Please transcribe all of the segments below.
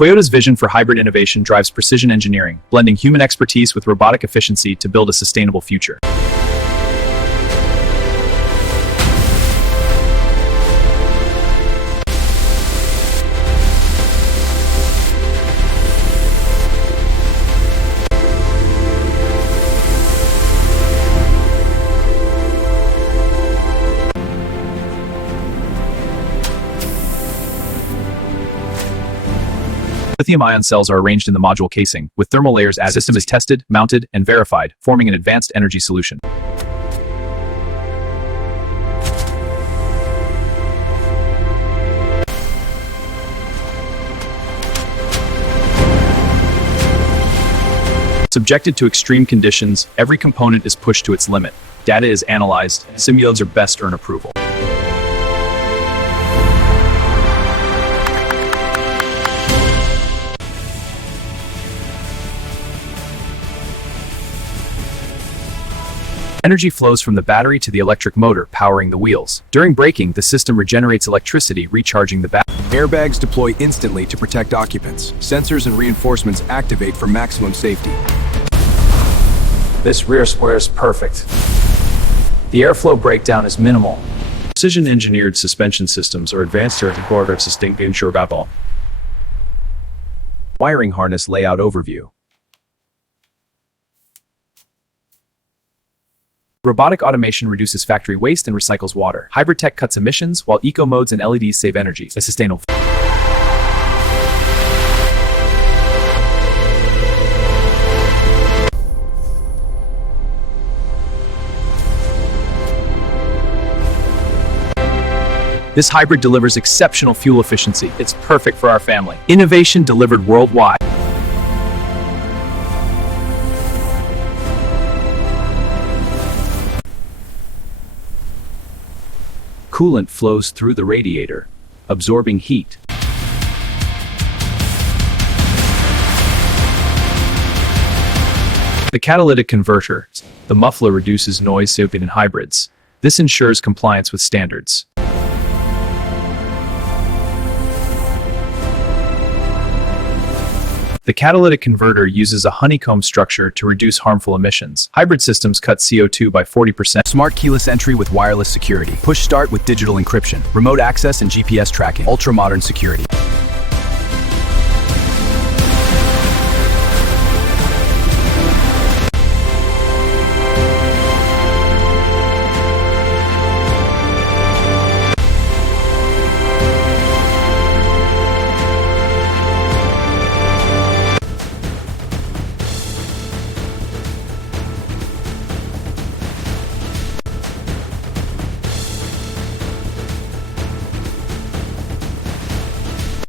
Toyota's vision for hybrid innovation drives precision engineering, blending human expertise with robotic efficiency to build a sustainable future. Lithium-ion cells are arranged in the module casing, with thermal layers as the system is tested, mounted, and verified, forming an advanced energy solution. Subjected to extreme conditions, every component is pushed to its limit. Data is analyzed, simulations are best earn approval. Energy flows from the battery to the electric motor powering the wheels. During braking, the system regenerates electricity, recharging the battery. Airbags deploy instantly to protect occupants. Sensors and reinforcements activate for maximum safety. This rear square is perfect. The airflow breakdown is minimal. Precision-engineered suspension systems are advanced to ensure battle. Wiring harness layout overview. Robotic automation reduces factory waste and recycles water. Hybrid tech cuts emissions, while eco modes and LEDs save energy. A sustainable. This hybrid delivers exceptional fuel efficiency. It's perfect for our family. Innovation delivered worldwide. Coolant flows through the radiator, absorbing heat. The catalytic converter, the muffler reduces noise in hybrids. This ensures compliance with standards. The catalytic converter uses a honeycomb structure to reduce harmful emissions. Hybrid systems cut CO2 by 40%. Smart keyless entry with wireless security. Push start with digital encryption. Remote access and GPS tracking. Ultra-modern security.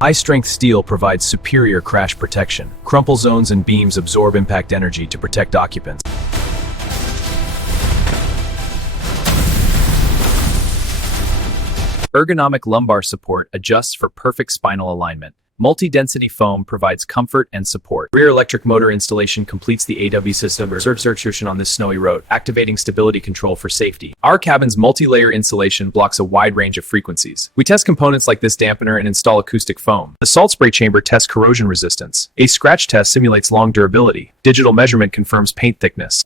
High-strength steel provides superior crash protection. Crumple zones and beams absorb impact energy to protect occupants. Ergonomic lumbar support adjusts for perfect spinal alignment. Multi-density foam provides comfort and support. Rear electric motor installation completes the AW system reservation on this snowy road, activating stability control for safety. Our cabin's multi-layer insulation blocks a wide range of frequencies. We test components like this dampener and install acoustic foam. The salt spray chamber tests corrosion resistance. A scratch test simulates long durability. Digital measurement confirms paint thickness.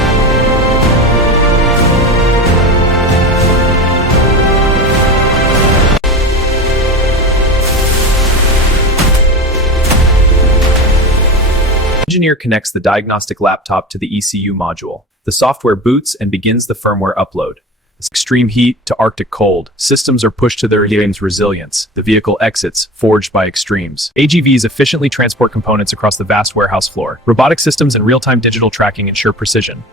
Engineer connects the diagnostic laptop to the ECU module. The software boots and begins the firmware upload. Extreme heat to Arctic cold. Systems are pushed to their resilience. The vehicle exits, forged by extremes. AGVs efficiently transport components across the vast warehouse floor. Robotic systems and real-time digital tracking ensure precision.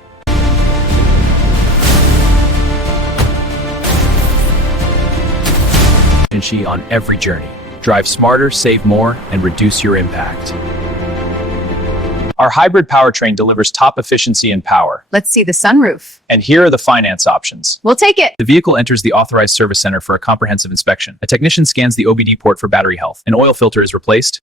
On every journey. Drive smarter, save more, and reduce your impact. Our hybrid powertrain delivers top efficiency and power. Let's see the sunroof. And here are the finance options. We'll take it. The vehicle enters the authorized service center for a comprehensive inspection. A technician scans the OBD port for battery health. An oil filter is replaced.